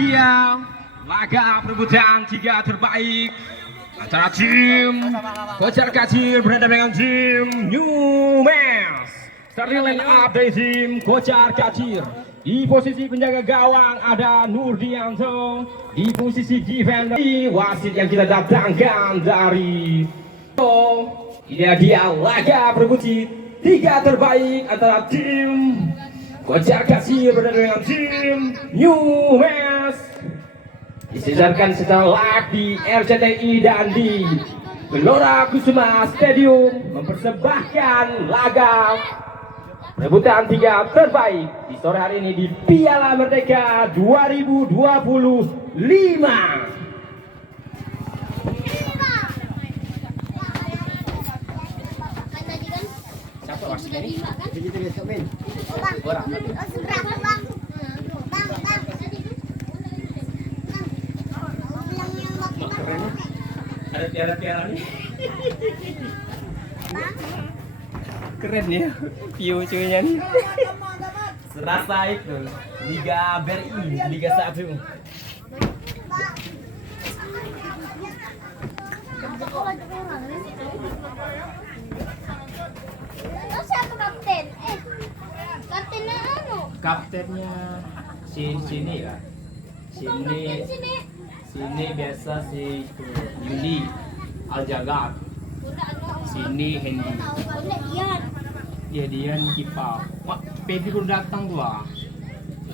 dia laga perebutan 3 terbaik antara tim Kocar Kacir berhadapan dengan tim New Mans. Starting line up dari tim Kocar Kacir. Di posisi penjaga gawang ada Nurdianto. Di posisi defender wasit yang kita datangkan dari ini dia laga perebutan 3 terbaik antara tim Kocar Kacir berhadapan dengan tim New Mans. Disejarkan secara live di RCTI dan di Gelora Kusuma Stadium mempersembahkan laga perebutan 3 terbaik di sore hari ini di Piala Merdeka 2025. Siapa wasitnya nih? Orang. Ada tiara-tiara nih. Keren ya view cuynya nih. Serasa itu Liga BRI, Liga 1. Siapa kapten? Kaptennya anu? Kaptennya sini ya. Sini biasa si Yuli Al-Jagat. Sini Hendy. Ya Dian kipa. Wah, Pepi udah datang tuh ah.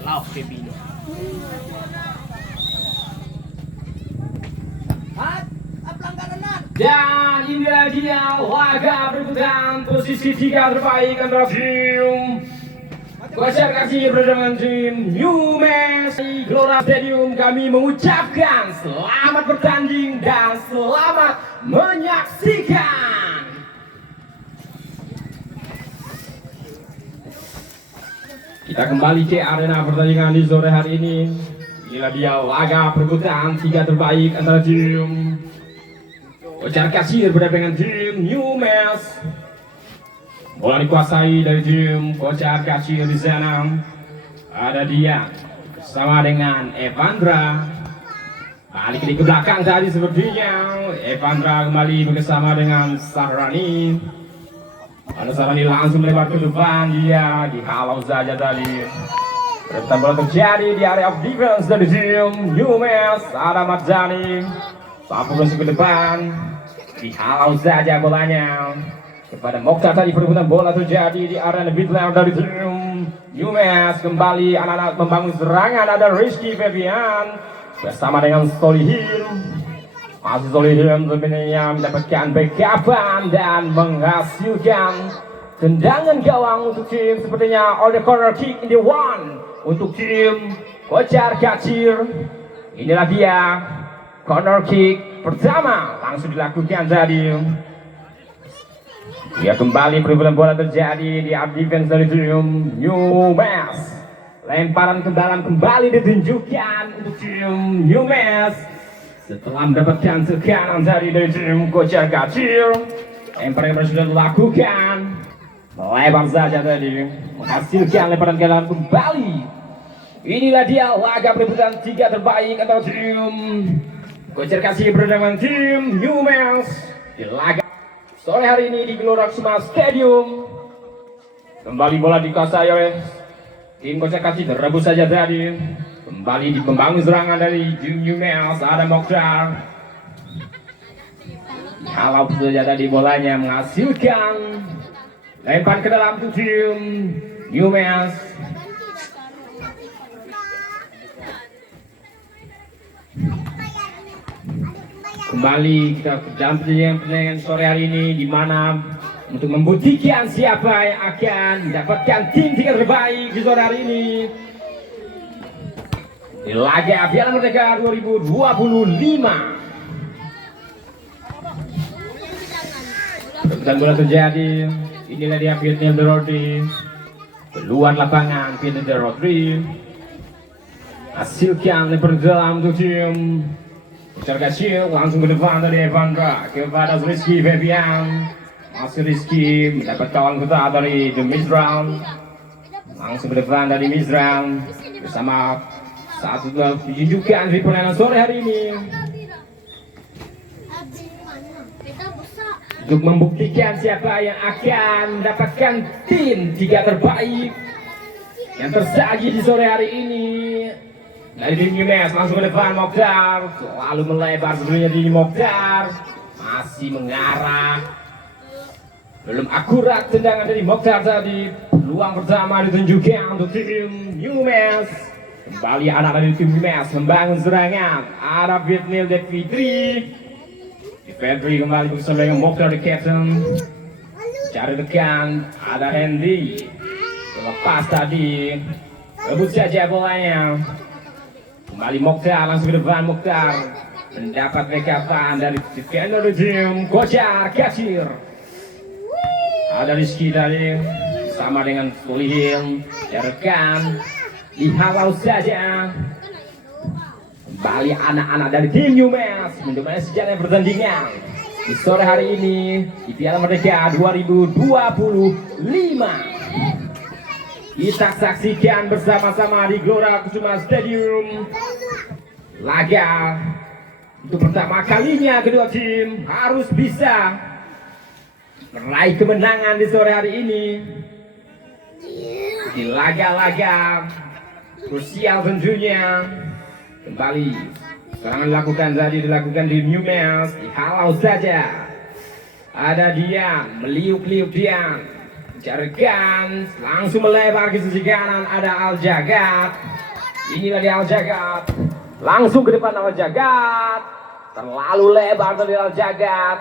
Love Pepi lo. Dan inilah dia laga perebutan posisi 3 terbaik antara tim Kocar Kacir berhadapan tim New Mans. Di Gelora Stadium kami mengucapkan selamat bertanding dan selamat menyaksikan. Kita kembali ke arena pertandingan di sore hari ini. Inilah dia laga perebutan 3 terbaik antara tim Kocar Kacir berhadapan dengan tim New Mans. Bola dikuasai dari tim Kocar Kacir di sana. Ada dia bersama dengan Evandra. Balik ke belakang tadi sepertinya. Evandra kembali bersama dengan Sahrani. Lalu Sahrani langsung melebar ke depan. Dia dihalau saja tadi. Perebutan bola terjadi di area of defense dari tim New Mans. Ada Marjani. Sapu langsung ke depan. Dihalau saja bolanya kepada Mokhtar. Tadi perebutan bola terjadi di area midline dari tim New Mans. Kembali anak-anak membangun serangan. Ada Rizky Febian bersama dengan Solihin. Masih Solihin sebenarnya mendapatkan backupan dan menghasilkan tendangan gawang untuk tim sepertinya all the corner kick in the one untuk tim Kocar Kacir. Inilah dia corner kick pertama langsung dilakukan tadi. Ya, kembali perebutan bola terjadi di defense dari tim New Mans. Lemparan ke dalam kembali ditunjukkan untuk tim New Mans setelah mendapatkan tekanan dari tim Kocar Kacir. Lemparan yang sudah dilakukan melebar saja tadi menghasilkan lemparan ke dalam kembali. Inilah dia laga perebutan 3 terbaik antara tim Kocar Kacir berhadapan tim New Mans di laga sore hari ini di Gelora Kusuma Stadium. Kembali bola dikuasai oleh tim Kocar Kacir, rebus saja tadi. Kembali di membangun serangan dari tim New Mans. Ada Mokhtar. Halau saja tadi bolanya menghasilkan lempar ke dalam tim New Mans. Kembali kita ke dalam pertandingan sore hari ini di mana untuk membuktikan siapa yang akan mendapatkan tim 3 terbaik di sore hari ini di laga Piala Merdeka 2025. Perebutan bola terjadi. Inilah dia Firnil Derodi keluar lapangan. Firnil Derodi hasilkan lebar dalam untuk tim Kocar Kacir. Langsung ke depan dari Evandra kepada Rizky Febian. Masih Rizky mendapat kawan kita dari The Mizran. Langsung ke depan dari Mizran bersama Satu dua tunjukkan di permainan sore hari ini untuk membuktikan siapa yang akan mendapatkan tim 3 terbaik yang tersaji di sore hari ini. Dari tim UMS langsung ke depan Mokhtar, selalu melebar sebelumnya di Mokhtar, masih mengarah, belum akurat tendangan dari Mokhtar tadi. Peluang pertama ditunjukkan untuk tim UMS. Kembali anak dari tim UMS membangun serangan. Ada Fitnil dan Fitri. Fitri kembali bersama dengan Mokhtar the captain. Cari dekan, ada Hendy. Lepas tadi, rebut saja bolanya. Kembali Mokhtar langsung ke depan. Mokhtar mendapat backupan dari defender di tim Kocar Kacir. Ada Rizky tadi sama dengan Solihin. Jarekan dihalau saja. Kembali anak-anak dari tim UMS mendominasi sejarah pertandingan di sore hari ini di Piala Merdeka 2025. Kita saksikan bersama-sama di Gelora Kusuma Stadium. Laga untuk pertama kalinya kedua tim harus bisa meraih kemenangan di sore hari ini. Di laga-laga krusial tentunya. Kembali serangan dilakukan di UMS, dihalau saja. Ada Dian, meliuk-liuk Dian. Jarekan langsung melebar ke sisi kanan. Ada Al-Jagat. Inilah dia Al-Jagat. Langsung ke depan Al-Jagat. Terlalu lebar dari Al-Jagat.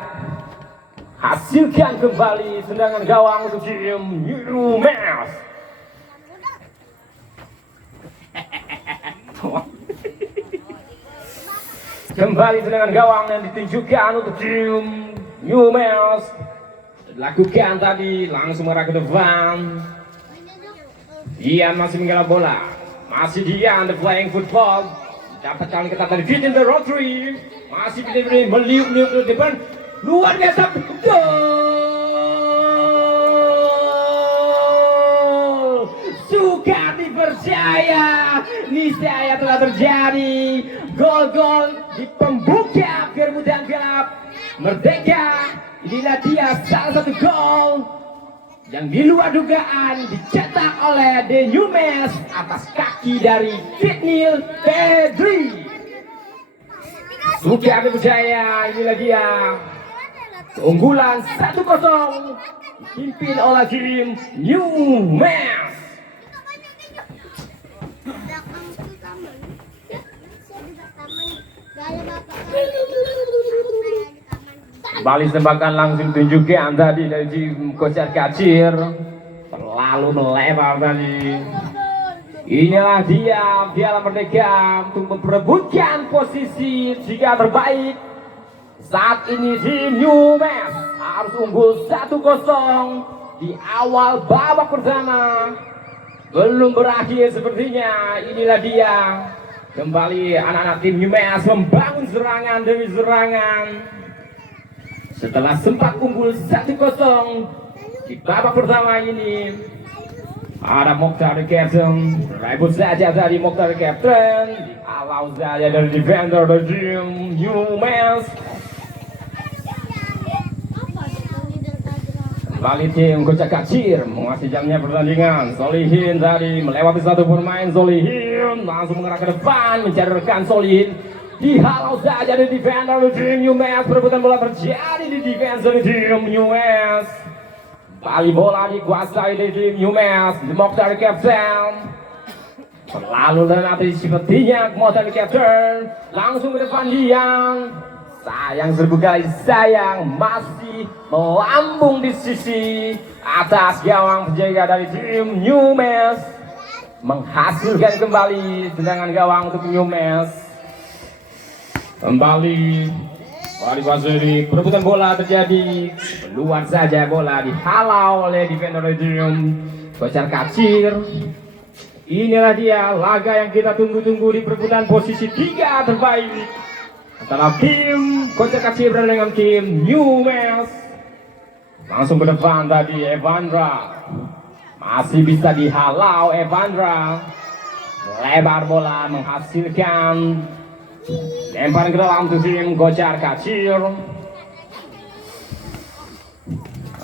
Hasilkan kembali tendangan gawang untuk tim UMS. Kembali tendangan gawang yang ditunjukkan untuk tim UMS. Lakukan tadi langsung mengarah ke depan. Dian masih menggarap bola. Masih Dian the playing football. Dapat kali ketat dari Fit in the Rotary. Masih benar-benar meliuk-liuk ke depan. Luar biasa. Gol. Suka dipercaya. Niscaya telah terjadi. Gol-gol di pembuka kerebutan gelap Merdeka. Inilah dia salah satu gol yang di luar dugaan dicetak oleh The UMS atas kaki dari Fitnil Pedri. Suka dipercaya, inilah dia keunggulan 1-0 dipimpin oleh tim UMS. Balik tembakan langsung tunjukkan tadi dari tim Kocar Kacir. Terlalu melebar tadi. Inilah dia Piala Merdeka untuk memperebutkan posisi 3 terbaik. Saat ini tim UMS harus unggul 1-0 di awal babak pertama. Belum berakhir sepertinya. Inilah dia kembali anak-anak tim UMS membangun serangan demi serangan. Setelah sempat unggul 1-0 di babak pertama ini, ada Mokhtar the captain. Rebut saja tadi Mokhtar the captain. Dihalau saja dari defender dari tim UMS. Kembali tim Kocar Kacir menguasai jamnya pertandingan. Solihin tadi melewati satu pemain. Solihin langsung mengarah ke depan mencari rekan Solihin. Dihalau saja dari defender dari tim UMS. Perebutan bola terjadi di defense dari tim UMS. Kembali bola dikuasai dari tim UMS. Mokhtar the captain. Selalu nanti sepertinya Mokhtar the captain. Langsung ke depan Dian. Sayang serbu kali sayang masih melambung di sisi atas gawang penjaga dari tim UMS. Menghasilkan kembali tendangan gawang untuk UMS. Kembali dikuasai, perebutan bola terjadi. Keluar saja bola dihalau oleh defender dari tim Kocar Kacir. Inilah dia laga yang kita tunggu-tunggu di perebutan posisi 3 terbaik antara tim Kocar Kacir dengan tim UMS. Langsung ke depan tadi Evandra. Masih bisa dihalau Evandra. lebar bola menghasilkan lemparan ke dalam untuk tim kocar kacir.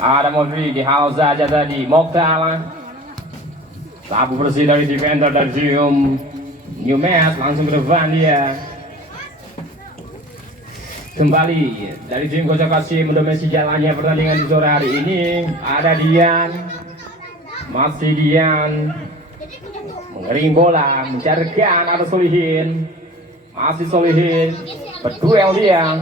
Ada Modri dihalau saja tadi Mokhtar. Sapu bersih dari defender dari tim Newmes, langsung ke depan dia. Kembali dari tim kocar kacir mendominasi jalannya pertandingan di sore hari ini. Ada Dian, masih Dian mengering bola, mencarikan ada Solihin, masih Solihin berduel dia,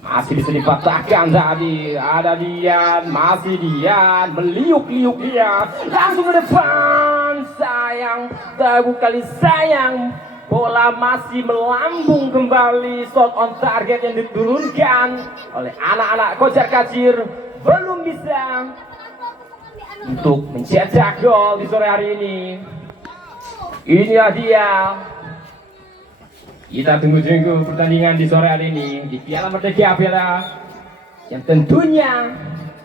masih bisa dipatahkan tadi. Ada Dian, masih Dian meliuk-liuk dia, langsung ke depan. Sayang, tahu kali sayang. Bola masih melambung kembali, shot on target yang diturunkan oleh anak-anak kocar kacir belum bisa untuk mencetak gol di sore hari ini. Inilah dia. Kita tunggu-tunggu pertandingan di sore hari ini di Piala Merdeka yang tentunya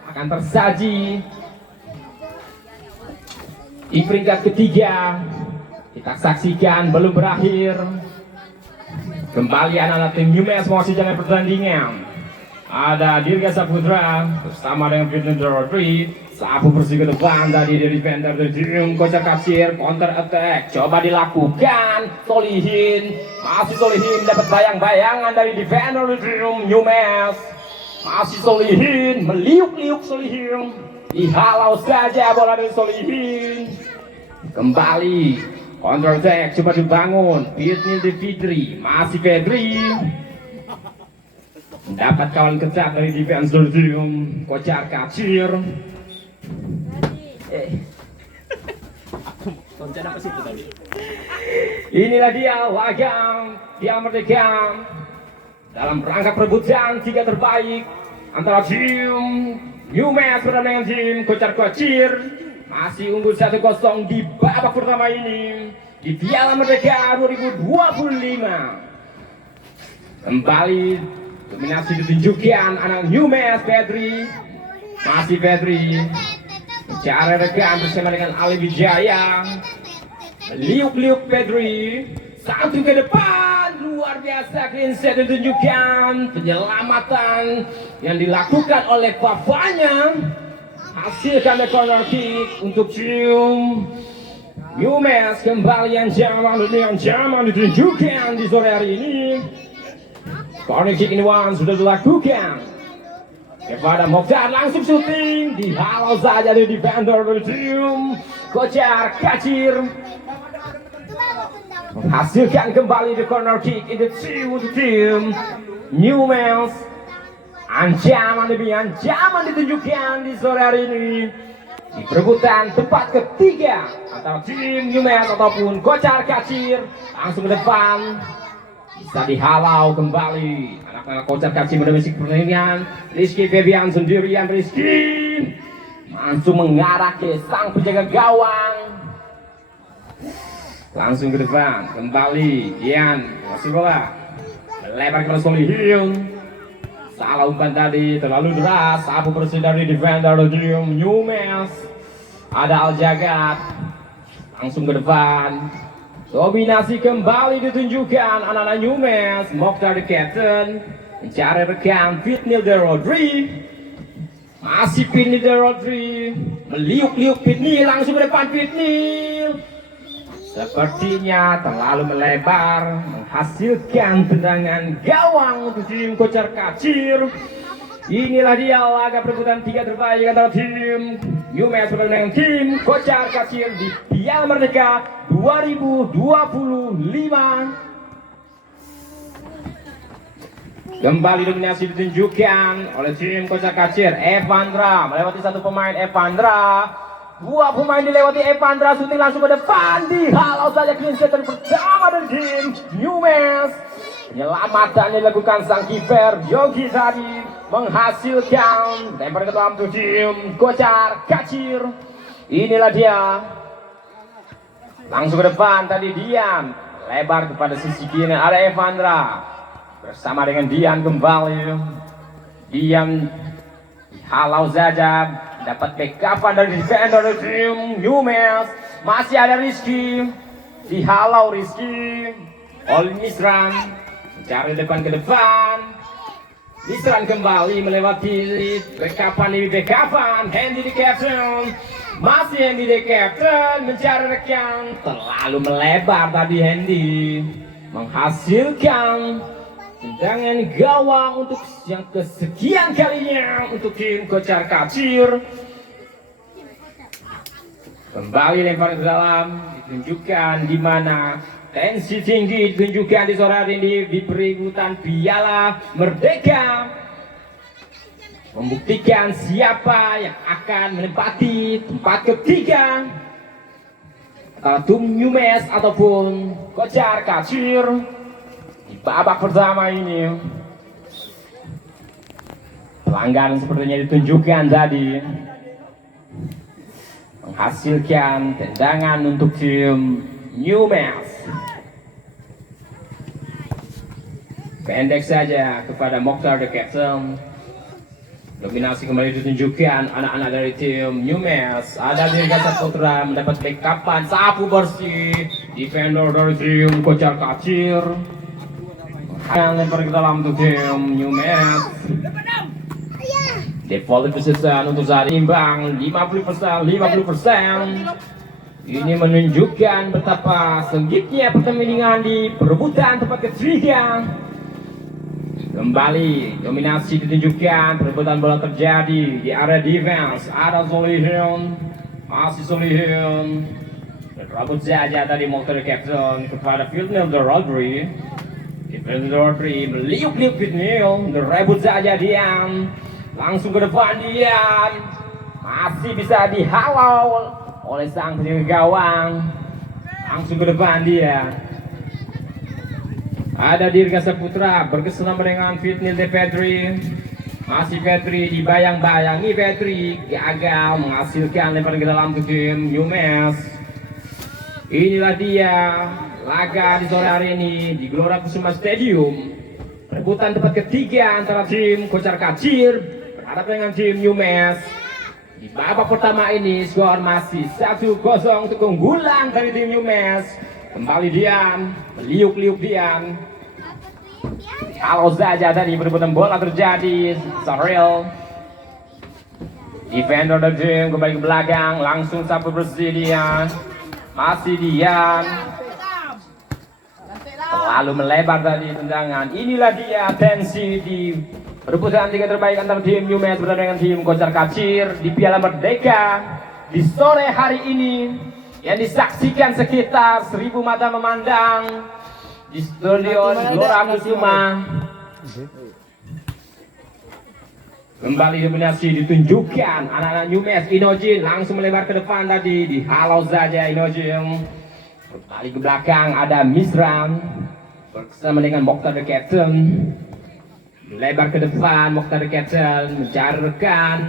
akan tersaji di peringkat ketiga. Kita saksikan belum berakhir. Kembali anak-anak tim Newmes masih jalan pertandingan. Ada Dirga Saputra bersama dengan Fitness Rodri. Sapu bersih ke depan tadi dari defender dari tim kocar kacir. Counter attack coba dilakukan. Solihin, masih Solihin dapat bayang-bayangan dari defender dari tim Newmes. Masih Solihin, meliuk-liuk Solihin. Dihalau saja bola dari Solihin. Kembali counter attack coba dibangun. Fitri, masih Fedri. Mendapat kawan ketat dari defense dari tim kocar kacir. Inilah dia laga Piala Merdeka dalam rangka perebutan 3 terbaik antara tim Newmes bersama dengan tim kocar kacir. Masih unggul 1-0 di babak pertama ini di Piala Merdeka 2025. Kembali dominasi ditunjukkan anak Newmes. Fedri, masih Fedri mencari rekan bersama dengan Ali Wijaya. Liuk-liuk Fedri, satu ke depan, luar biasa clean set ditunjukkan. Penyelamatan yang dilakukan oleh papanya hasilkan corner kick untuk tim Newmes. Kembali yang zaman ditunjukkan di sore hari ini. Corner kick ini sudah dilakukan kepada Mokhtar, langsung syuting, dihalau saja dari defender dari tim kocar kacir. Menghasilkan kembali di corner kick into tim Newmes. Ancaman demi ancaman ditunjukkan di sore hari ini di perebutan tempat ketiga antara tim Newmes ataupun kocar kacir. Langsung ke depan, bisa dihalau kembali anak-anak kocar kacir mendominasi pertandingan. Rizky Febian sendirian. Rizky langsung mengarah ke sang penjaga gawang. Langsung ke depan kembali Dian, masih bola melebar ke Solihin. Salah umpan tadi terlalu deras. Sapu bersih dari defender tim Newmes. Ada Al-Jagat langsung ke depan. Dominasi kembali ditunjukkan anak-anak Newmes. Mokhtar the captain mencari rekan Fitnil de Rodri. Masih Fitnil de Rodri meliuk-liuk Fitnil, langsung ke depan Fitnil. Sepertinya terlalu melebar, menghasilkan tendangan gawang untuk tim kocar kacir. Inilah dia laga perebutan 3 terbaik antara tim Newmes bersama dengan tim kocar kacir di Piala Merdeka 2025. Kembali dominasi ditunjukkan oleh tim kocar kacir. Evandra melewati satu pemain. Evandra, 2 pemain dilewati. Evandra syuting langsung ke depan, dihalau saja clean set pertama dari tim Newmes. Penyelamatan dilakukan sang kiper Yogi tadi, menghasilkan lempar ke dalam tim kocar kacir. Inilah dia, langsung ke depan tadi Dian, lebar kepada sisi kiri. Ada Evandra bersama dengan Dian kembali. Dian halau saja, dapat backupan dari defender tim Newmes. Masih ada Rizky, dihalau Rizky oleh Misran, mencari depan ke depan. Misran kembali melewati backupan demi backupan. Handy di captain, masih Handy di captain mencari rekan. Terlalu melebar tadi Handy, menghasilkan tendangan gawang untuk yang kesekian kalinya untuk tim Kocar Kacir. Kembali lempar ke dalam, ditunjukkan di mana tensi tinggi ditunjukkan di sore hari ini di perebutan Piala Merdeka. Membuktikan siapa yang akan menempati tempat ketiga antara tim Newmes ataupun Kocar Kacir di babak pertama ini. Pelanggan sepertinya ditunjukkan tadi, menghasilkan tendangan untuk tim Newmes. Pendek saja kepada Mokhtar the Captain. Dominasi kembali ditunjukkan anak-anak dari tim Newmes. Ada Dirga Saputra mendapat backupan, sapu bersih. Defender dari tim Kocar Kacir. Yang lempar ke dalam untuk tim Newmes. Default persisten untuk saat imbang 50%, 50%. Ini menunjukkan betapa sengitnya pertandingan di perebutan tempat ketiga. Kembali dominasi ditunjukkan, perebutan bola terjadi di area defense. Ada Solihin, masih Solihin. Rambut saja tadi Mokhtar Captain kepada Fitnil Rodri. Fitnil Rodri meliuk-liuk Fitnil, rebut saja Dian. Langsung ke depan Dian, masih bisa dihalau oleh sang penjaga gawang. Langsung ke depan dia. Ada Dirga Saputra berkesenambah dengan Fitnil De Petri. Masih Petri, dibayang-bayangi Petri, gagal menghasilkan lemparan ke dalam ke tim Newmes. Inilah dia laga di sore hari ini di Gelora Kusuma Stadium. Perebutan tempat ketiga antara tim Kocar Kacir berhadapan dengan tim Newmes. Di babak pertama ini skor masih 1-0 untuk keunggulan dari tim Newmes. Kembali Dian, meliuk-liuk Dian. Kalau saja tadi perebutan bola terjadi, Saril. Defender dari tim kembali ke belakang, langsung sapu bersih dia. Masih Dian. Terlalu melebar tadi tendangan. Inilah dia tensi di perebutan tiga terbaik antara tim Newmes bertanding dengan tim Kocar Kacir di Piala Merdeka di sore hari ini, yang disaksikan sekitar 1.000 mata memandang di Stadion Gelora Kusuma. Kembali dominasi ditunjukkan anak-anak Newmes. Inojin langsung melebar ke depan tadi, dihalau saja Inojin. Kembali ke belakang ada Misran bersama dengan Mokhtar the Captain. Melebar ke depan Mokhtar the Captain mencari rekan.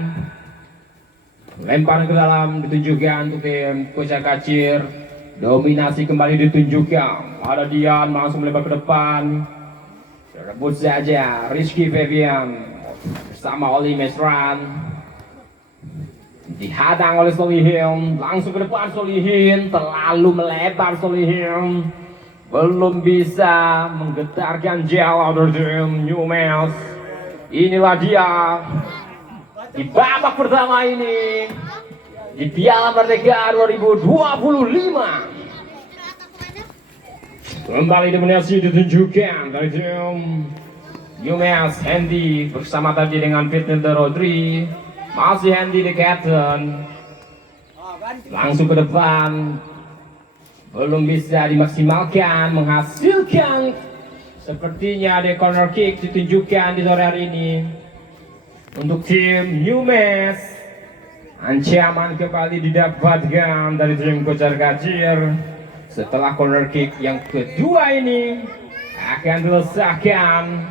Lempar ke dalam ditunjukkan untuk tim Kocar Kacir. Dominasi kembali ditunjukkan. Ada Dian langsung melebar ke depan. Rebut saja Rizky Febian bersama Oli Mesran. Dihadang oleh Solihin. Langsung ke depan Solihin. Terlalu melebar Solihin. Belum bisa menggetarkan jala dari tim Newmes. Inilah dia di babak pertama ini di Piala Merdeka 2025. Kembali dominasi ditunjukkan dari tim Newmes. Handy bersama tadi dengan Fitnil De Rodri. Masih Handy the Captain. Langsung ke depan. Belum bisa dimaksimalkan, menghasilkan sepertinya ada corner kick ditunjukkan di sore hari ini untuk tim Newmes. Ancaman kembali didapatkan dari tim Kocar Kacir setelah corner kick yang kedua ini akan dilesakan.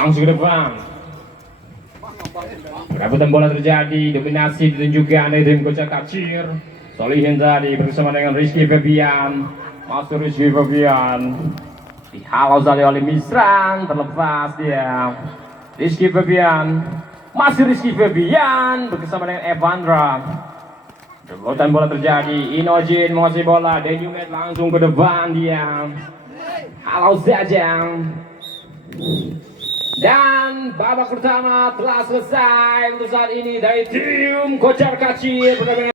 Langsung ke depan. Perebutan bola terjadi, dominasi ditunjukkan dari tim Kocar Kacir. Solihin tadi bersama dengan Rizky Febian. Masuk Rizky Febian. Dihalau tadi oleh Misran, terlepas dia. Rizky Febian. Masih Rizky Febian bersama dengan Evandra. Rebutan bola terjadi. Inojin menguasai bola. Denyumet langsung ke depan dia. Halau saja. Dan babak pertama telah selesai untuk saat ini dari tim Kocar Kacir.